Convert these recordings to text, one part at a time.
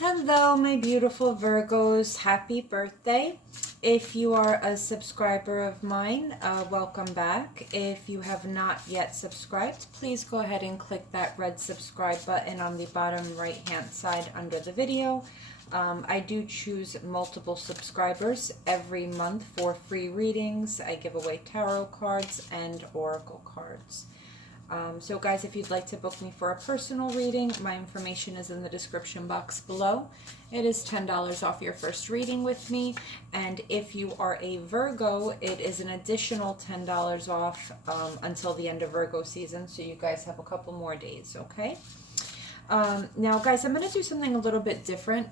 Hello, my beautiful Virgos. Happy birthday. If you are a subscriber of mine, welcome back. If you have not yet subscribed, please go ahead and click that red subscribe button on the bottom right hand side under the video. I do choose multiple subscribers every month for free readings. I give away tarot cards and oracle cards. So guys, if you'd like to book me for a personal reading, my information is in the description box below. It is $10 off your first reading with me. And if you are a Virgo, it is an additional $10 off until the end of Virgo season. So you guys have a couple more days, okay? Now, guys, I'm going to do something a little bit different.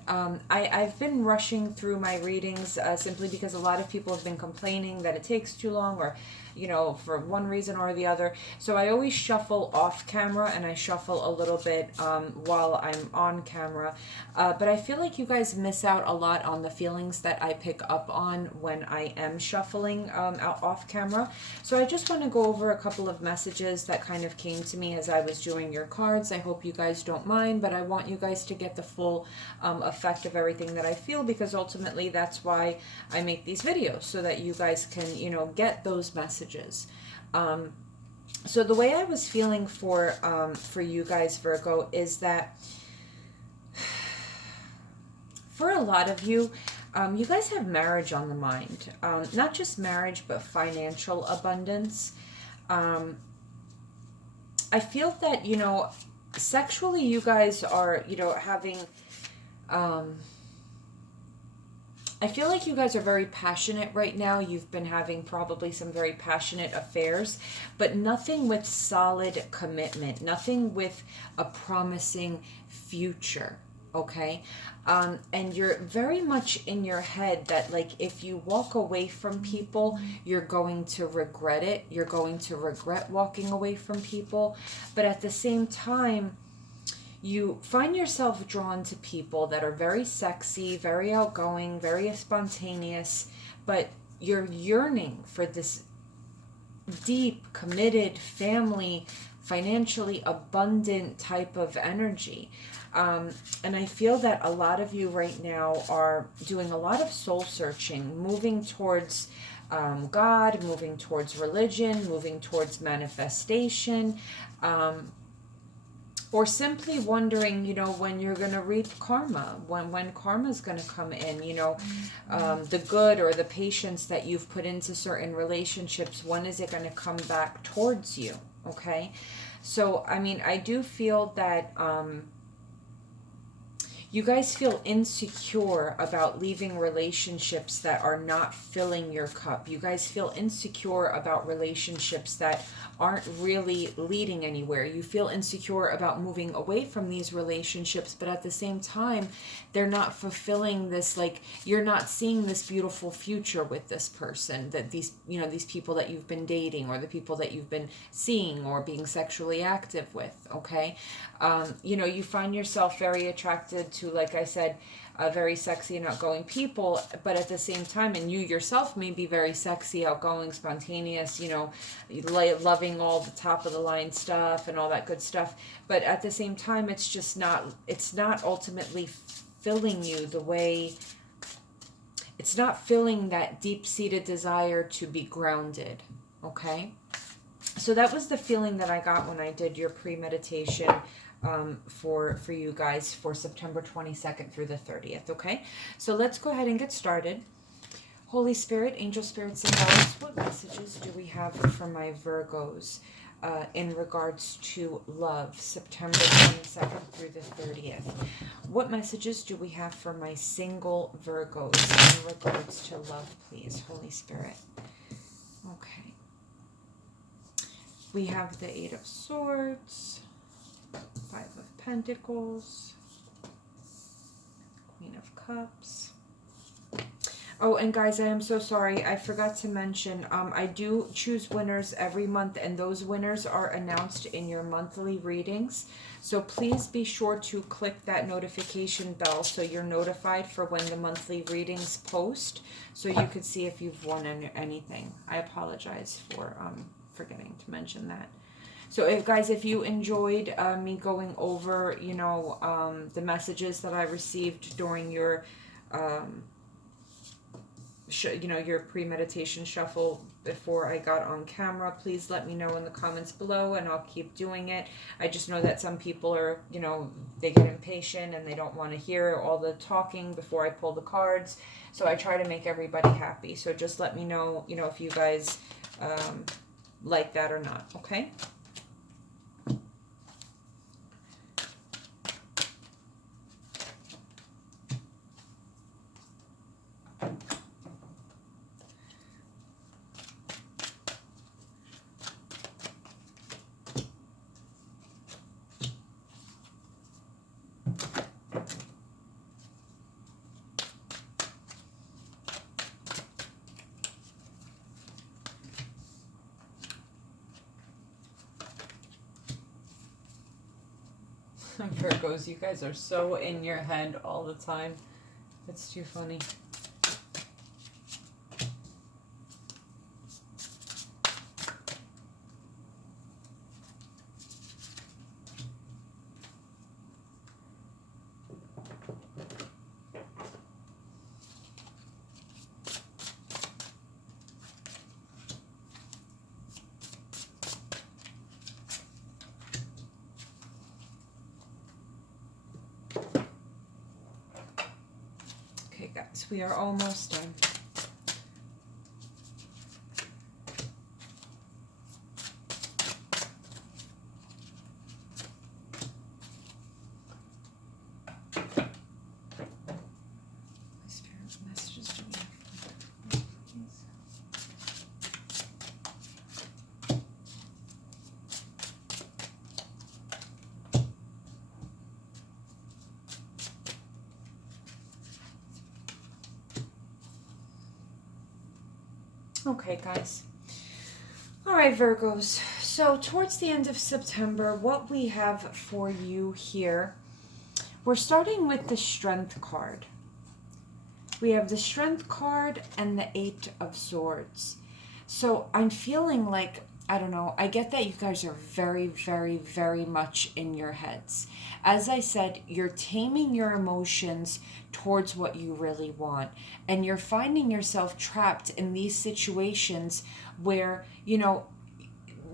I've been rushing through my readings simply because a lot of people have been complaining that it takes too long or, you know, for one reason or the other. So I always shuffle off camera and I shuffle a little bit while I'm on camera. But I feel like you guys miss out a lot on the feelings that I pick up on when I am shuffling out off camera. So I just want to go over a couple of messages that kind of came to me as I was doing your cards. I hope you guys don't mind, but I want you guys to get the full effect of everything that I feel, because ultimately that's why I make these videos, so that you guys can, you know, get those messages. So the way I was feeling for you guys, Virgo, is that for a lot of you, you guys have marriage on the mind. Not just marriage, but financial abundance. I feel that, you know, sexually you guys are, you know, having... I feel like you guys are very passionate right now. You've been having probably some very passionate affairs, but nothing with solid commitment, nothing with a promising future, okay? And you're very much in your head that, like, if you walk away from people, you're going to regret it. You're going to regret walking away from people. But at the same time, you find yourself drawn to people that are very sexy, very outgoing, very spontaneous, but you're yearning for this deep, committed, family, financially abundant type of energy. And I feel that a lot of you right now are doing a lot of soul searching, moving towards God, moving towards religion, moving towards manifestation, or simply wondering, you know, when you're going to reap karma, when karma's going to come in, you know, the good or the patience that you've put into certain relationships, when is it going to come back towards you, okay? So, I mean, I do feel that you guys feel insecure about leaving relationships that are not filling your cup. You guys feel insecure about relationships that aren't really leading anywhere. You feel insecure about moving away from these relationships, but at the same time, they're not fulfilling this, like, you're not seeing this beautiful future with this person, that these, you know, these people that you've been dating or the people that you've been seeing or being sexually active with, okay? You know, you find yourself very attracted to, like I said, very sexy and outgoing people, but at the same time, and you yourself may be very sexy, outgoing, spontaneous, you know, loving all the top of the line stuff and all that good stuff, but at the same time, it's just not, it's not ultimately filling you the way, it's not filling that deep-seated desire to be grounded, okay? So that was the feeling that I got when I did your pre-meditation for you guys for September 22nd through the 30th, okay? So let's go ahead and get started. Holy Spirit, Angel Spirits, and Guides, what messages do we have for my Virgos in regards to love, September 22nd through the 30th? What messages do we have for my single Virgos in regards to love, please, Holy Spirit? Okay. We have the Eight of Swords, Five of Pentacles, Queen of Cups. Oh, and guys, I am so sorry. I forgot to mention, I do choose winners every month, and those winners are announced in your monthly readings. So please be sure to click that notification bell so you're notified for when the monthly readings post, so you could see if you've won anything. I apologize for forgetting to mention that. So if guys, if you enjoyed me going over, you know, the messages that I received during your, you know, your pre-meditation shuffle before I got on camera, please let me know in the comments below and I'll keep doing it. I just know that some people are, you know, they get impatient and they don't want to hear all the talking before I pull the cards. So I try to make everybody happy. So just let me know, you know, if you guys like that or not, okay? Virgos, you guys are so in your head all the time. It's too funny. Okay, guys, we are almost done. Okay, guys. All right, Virgos. So towards the end of September, what we have for you here, we're starting with the Strength card. We have the Strength card and the Eight of Swords. So I'm feeling like, I don't know, I get that you guys are very, very, very much in your heads. As I said, you're taming your emotions towards what you really want. And you're finding yourself trapped in these situations where, you know,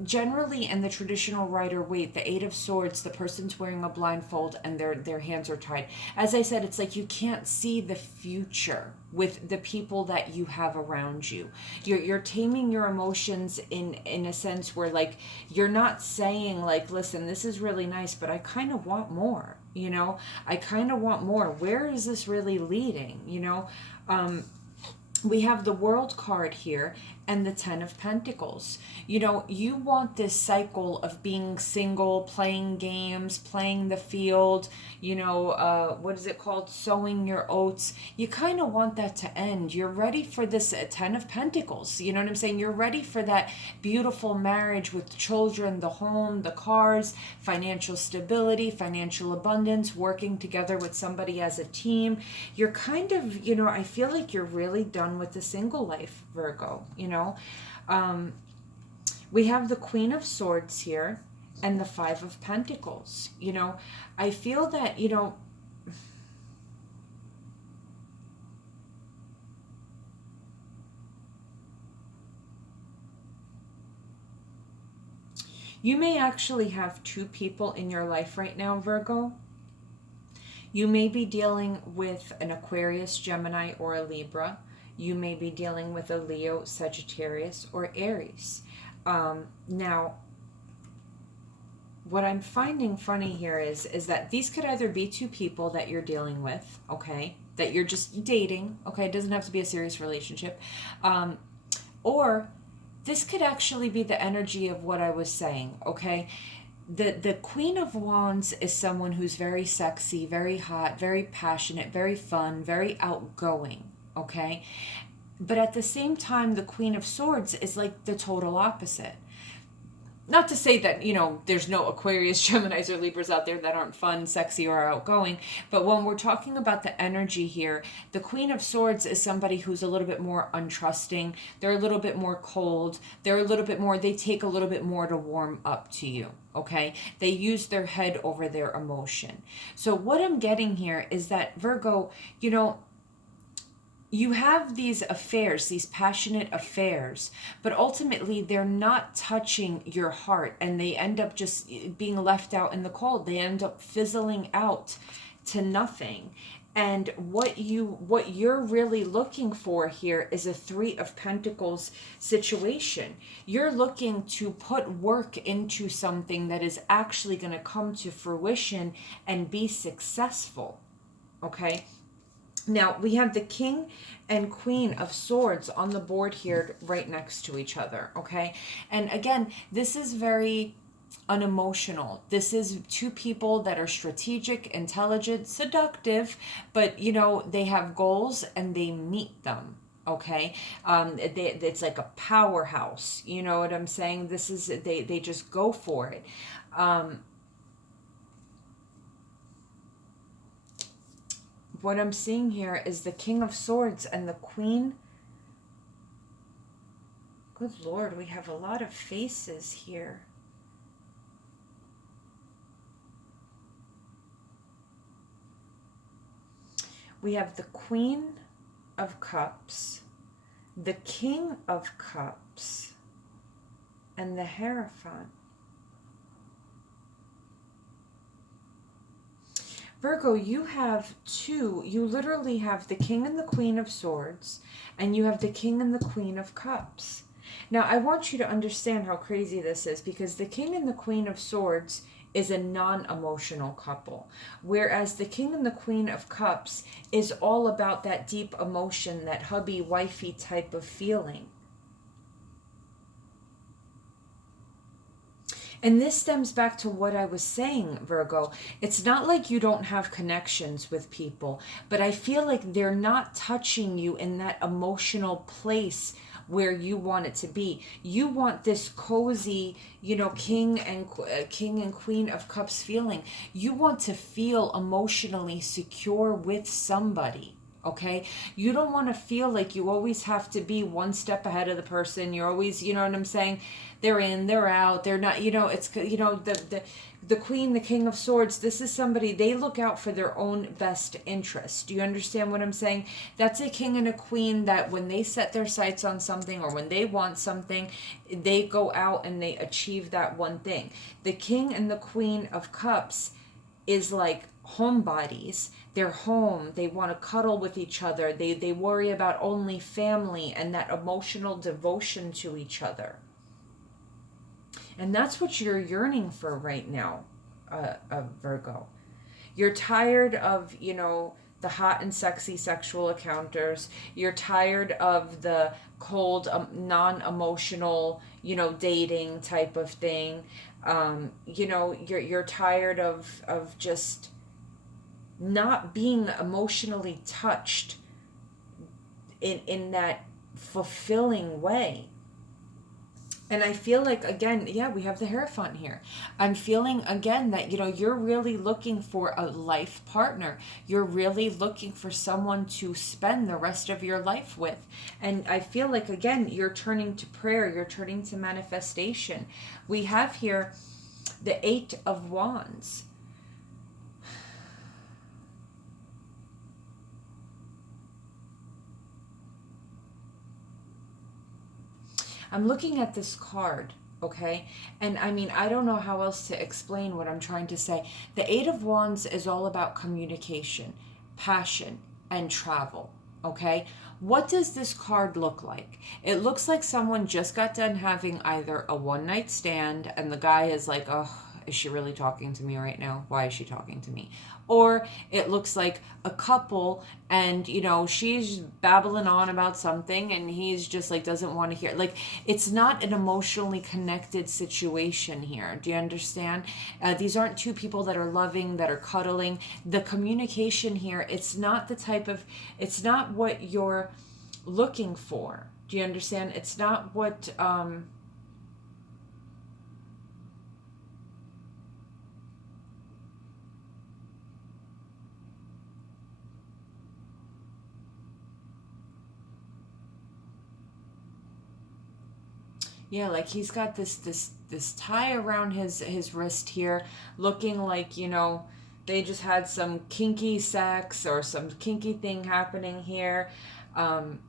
generally in the traditional Rider-Waite, the Eight of Swords, the person's wearing a blindfold and their hands are tied. As I said, it's like you can't see the future with the people that you have around you. You're taming your emotions in a sense where, like, you're not saying like, listen, this is really nice, but I kind of want more, you know? I kind of want more. Where is this really leading, you know? We have the World card here and the Ten of Pentacles. You know, you want this cycle of being single, playing games, playing the field, you know, what is it called? Sowing your oats. You kind of want that to end. You're ready for this Ten of Pentacles. You know what I'm saying? You're ready for that beautiful marriage with children, the home, the cars, financial stability, financial abundance, working together with somebody as a team. You're kind of, you know, I feel like you're really done with the single life, Virgo, you know. We have the Queen of Swords here and the Five of Pentacles. You know, I feel that, you know, you may actually have two people in your life right now, Virgo. You may be dealing with an Aquarius, Gemini, or a Libra. You may be dealing with a Leo, Sagittarius, or Aries. Now, what I'm finding funny here is that these could either be two people that you're dealing with, okay, that you're just dating, okay, it doesn't have to be a serious relationship, or this could actually be the energy of what I was saying, okay? The Queen of Wands is someone who's very sexy, very hot, very passionate, very fun, very outgoing, okay? But at the same time, the Queen of Swords is like the total opposite. not to say that, there's no Aquarius, Geminis, or Libras out there that aren't fun, sexy, or outgoing. But when we're talking about the energy here, the Queen of Swords is somebody who's a little bit more untrusting. They're a little bit more cold. They take a little bit more to warm up to you. Okay? They use their head over their emotion. So what I'm getting here is that Virgo, you have these affairs, these passionate affairs, but ultimately they're not touching your heart, and they end up just being left out in the cold. They end up fizzling out to nothing. And what you're really looking for here is a Three of Pentacles situation. You're looking to put work into something that is actually going to come to fruition and be successful. Okay? Now, we have the King and Queen of Swords on the board here right next to each other, okay? And again, this is very unemotional. This is two people that are strategic, intelligent, seductive, but, they have goals and they meet them, okay? It's like a powerhouse, you know what I'm saying? They just go for it. What I'm seeing here is the King of Swords and the Queen. Good Lord, we have a lot of faces here. We have the Queen of Cups, the King of Cups, and the Hierophant. Virgo, you literally have the King and the Queen of Swords, and you have the King and the Queen of Cups. Now, I want you to understand how crazy this is, because the King and the Queen of Swords is a non-emotional couple, whereas the King and the Queen of Cups is all about that deep emotion, that hubby, wifey type of feeling. And this stems back to what I was saying, Virgo. It's not like you don't have connections with people, but I feel like they're not touching you in that emotional place where you want it to be. You want this cozy, King and Queen of Cups feeling. You want to feel emotionally secure with somebody. Okay, you don't want to feel like you always have to be one step ahead of the person. You're always, you know what I'm saying? They're in, they're out, they're not, it's, the Queen, the King of Swords, this is somebody, they look out for their own best interest. Do you understand what I'm saying? That's a king and a queen that when they set their sights on something or when they want something, they go out and they achieve that one thing. The King and the Queen of Cups is like homebodies. They're home. They want to cuddle with each other. They worry about only family and that emotional devotion to each other. And that's what you're yearning for right now, Virgo. You're tired of, the hot and sexy sexual encounters. You're tired of the cold, non-emotional, dating type of thing. You're tired of just not being emotionally touched in that fulfilling way. And I feel like, again, we have the Hierophant here. I'm feeling, again, that, you're really looking for a life partner. You're really looking for someone to spend the rest of your life with. And I feel like, again, you're turning to prayer. You're turning to manifestation. We have here the Eight of Wands. I'm looking at this card, okay? And I mean, I don't know how else to explain what I'm trying to say. The Eight of Wands is all about communication, passion, and travel, okay? What does this card look like? It looks like someone just got done having either a one-night stand and the guy is like, oh, is she really talking to me right now? Why is she talking to me? Or it looks like a couple and, she's babbling on about something and he's just like, doesn't want to hear. Like, it's not an emotionally connected situation here. Do you understand? These aren't two people that are loving, that are cuddling. The communication here, it's not what you're looking for. Do you understand? It's not what, Yeah, like he's got this tie around his wrist here, looking like, you know, they just had some kinky sex or some kinky thing happening here. Um,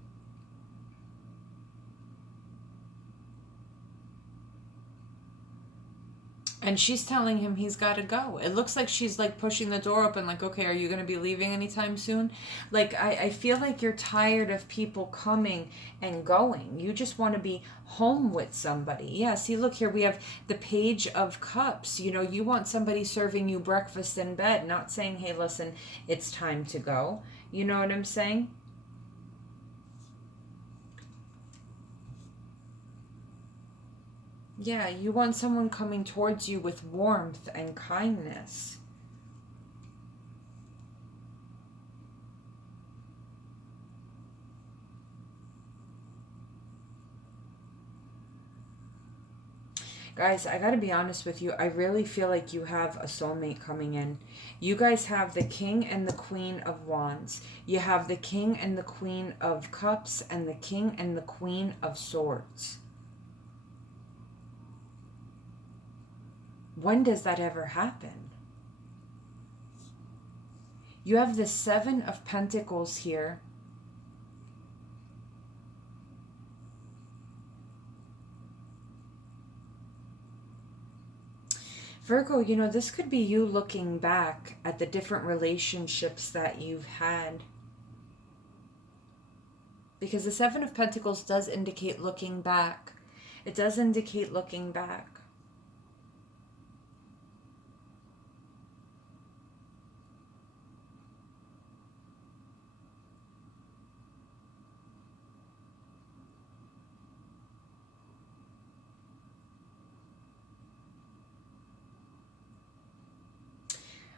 And she's telling him he's got to go. It looks like she's like pushing the door open, like, okay, are you going to be leaving anytime soon? Like, I feel like you're tired of people coming and going. You just want to be home with somebody. Yeah, see, look here, we have the Page of Cups. You know, you want somebody serving you breakfast in bed, not saying, hey, listen, it's time to go. You know what I'm saying? Yeah, you want someone coming towards you with warmth and kindness. Guys, I gotta be honest with you. I really feel like you have a soulmate coming in. You guys have the King and the Queen of Wands. You have the King and the Queen of Cups and the King and the Queen of Swords. When does that ever happen? You have the Seven of Pentacles here. Virgo, you know, this could be you looking back at the different relationships that you've had. Because the Seven of Pentacles does indicate looking back. It does indicate looking back.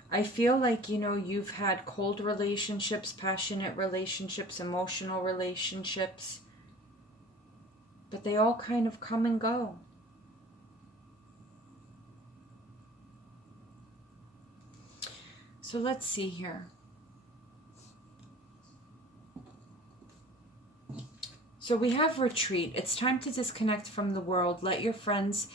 I feel like, you know, you've had cold relationships, passionate relationships, emotional relationships, but they all kind of come and go. So let's see here. So we have retreat. It's time to disconnect from the world. Let your friends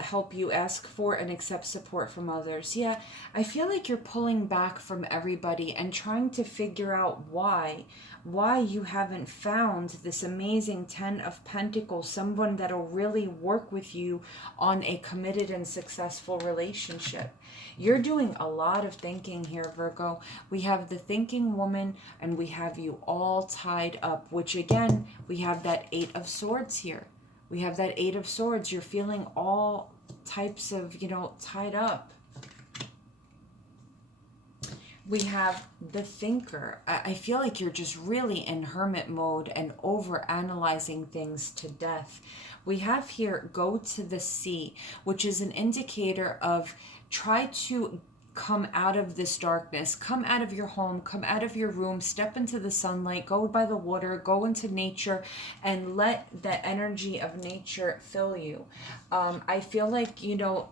help you, ask for and accept support from others. Yeah, I feel like you're pulling back from everybody and trying to figure out why you haven't found this amazing Ten of Pentacles, someone that'll really work with you on a committed and successful relationship. You're doing a lot of thinking here, Virgo. We have the thinking woman and we have you all tied up, which again, we have that Eight of Swords here. We have that Eight of Swords. You're feeling all types of, you know, tied up. We have the Thinker. I feel like you're just really in hermit mode and over analyzing things to death. We have here Go to the Sea, which is an indicator of try to come out of this darkness, come out of your home, come out of your room, step into the sunlight, go by the water, go into nature, and let the energy of nature fill you. I feel like, you know,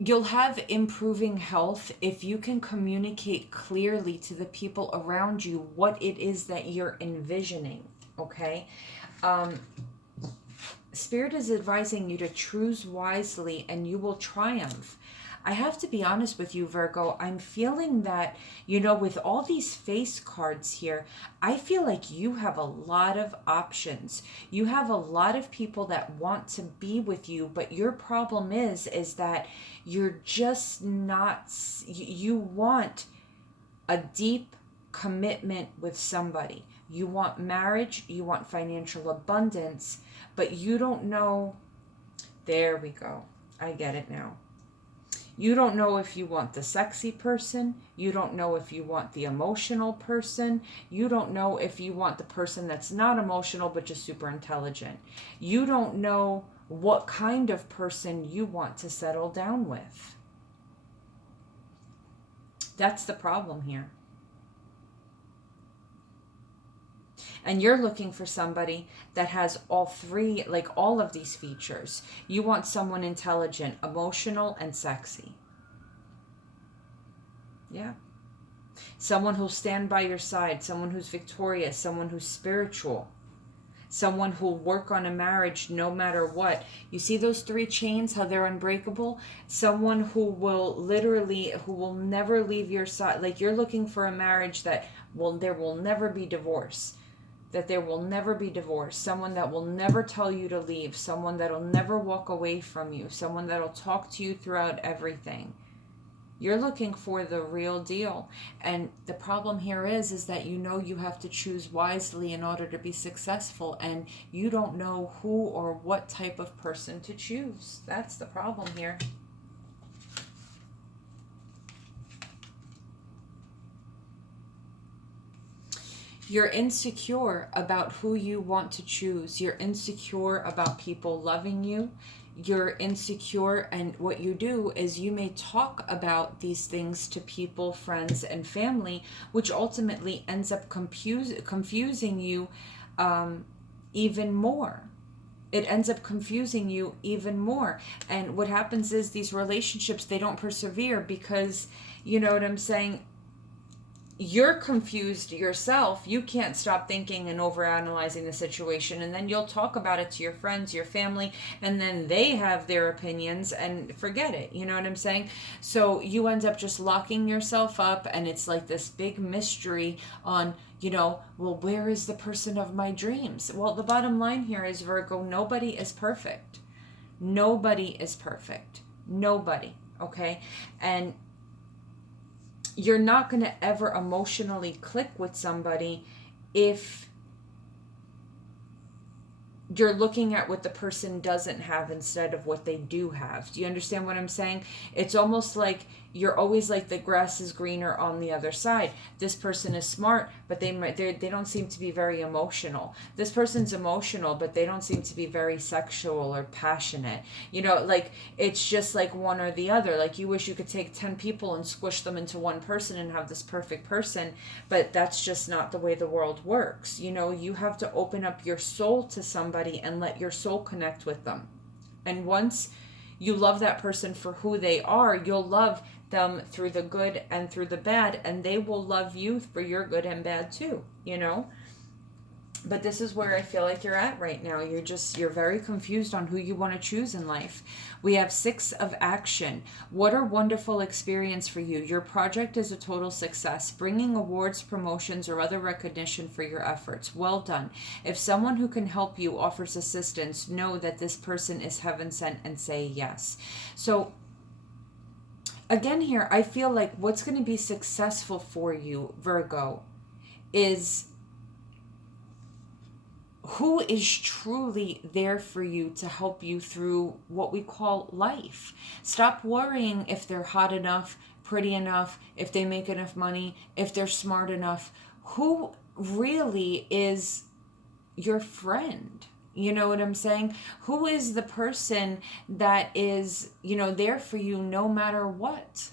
you'll have improving health if you can communicate clearly to the people around you what it is that you're envisioning, okay? Spirit is advising you to choose wisely and you will triumph. I have to be honest with you, Virgo. I'm feeling that, you know, with all these face cards here, I feel like you have a lot of options. You have a lot of people that want to be with you, but your problem is that you're just not, you want a deep commitment with somebody. You want marriage, you want financial abundance, but you don't know. There we go. I get it now. You don't know if you want the sexy person. You don't know if you want the emotional person. You don't know if you want the person that's not emotional but just super intelligent. You don't know what kind of person you want to settle down with. That's the problem here. And you're looking for somebody that has all three, like all of these features. You want someone intelligent, emotional, and sexy. Yeah. Someone who'll stand by your side, someone who's victorious, someone who's spiritual. someone who'll work on a marriage no matter what. You see those 3 chains, how they're unbreakable? Someone who will literally, who will never leave your side. Like, you're looking for a marriage that there will never be divorce. That there will never be divorce. Someone that will never tell you to leave. Someone that'll never walk away from you. Someone that'll talk to you throughout everything. You're looking for the real deal. And the problem here is that you know you have to choose wisely in order to be successful. And you don't know who or what type of person to choose. That's the problem here. You're insecure about who you want to choose. You're insecure about people loving you. You're insecure, and what you do is you may talk about these things to people, friends, and family, which ultimately ends up confusing you even more. It ends up confusing you even more. And what happens is these relationships, they don't persevere because, you know what I'm saying, you're confused yourself. You can't stop thinking and overanalyzing the situation, and then you'll talk about it to your friends, your family, and then they have their opinions and forget it. You know what I'm saying? So you end up just locking yourself up, and it's like this big mystery on, you know, well, where is the person of my dreams? Well, the bottom line here is, Virgo, nobody is perfect. Nobody is perfect. Nobody. Okay? And you're not going to ever emotionally click with somebody if you're looking at what the person doesn't have instead of what they do have. Do you understand what I'm saying? It's almost like you're always like the grass is greener on the other side. This person is smart, but they don't seem to be very emotional. This person's emotional, but they don't seem to be very sexual or passionate. You know, like, it's just like one or the other. Like, you wish you could take 10 people and squish them into one person and have this perfect person, but that's just not the way the world works. You know, you have to open up your soul to somebody and let your soul connect with them. And once you love that person for who they are, you'll love them through the good and through the bad, and they will love you for your good and bad too, you know? But this is where I feel like you're at right now. You're very confused on who you want to choose in life. We have 6 of action. What a wonderful experience for you. Your project is a total success, bringing awards, promotions, or other recognition for your efforts. Well done. If someone who can help you offers assistance, know that this person is heaven sent and say yes. So again here, I feel like what's going to be successful for you, Virgo, is who is truly there for you to help you through what we call life. Stop worrying if they're hot enough, pretty enough, if they make enough money, if they're smart enough. Who really is your friend? You know what I'm saying? Who is the person that is, you know, there for you no matter what?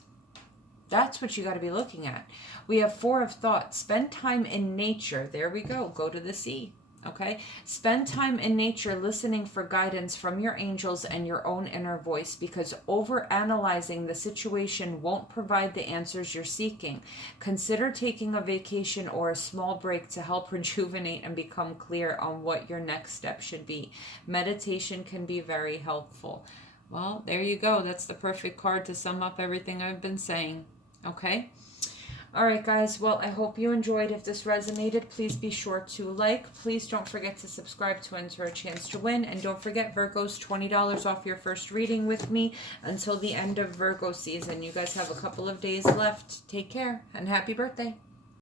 That's what you got to be looking at. We have 4 of thoughts. Spend time in nature. There we go. Go to the sea. Okay? Spend time in nature listening for guidance from your angels and your own inner voice, because overanalyzing the situation won't provide the answers you're seeking. Consider taking a vacation or a small break to help rejuvenate and become clear on what your next step should be. Meditation can be very helpful. Well, there you go. That's the perfect card to sum up everything I've been saying. Okay? All right, guys. Well, I hope you enjoyed. If this resonated, please be sure to like. Please don't forget to subscribe to enter a chance to win. And don't forget, Virgos, $20 off your first reading with me until the end of Virgo season. You guys have a couple of days left. Take care and happy birthday.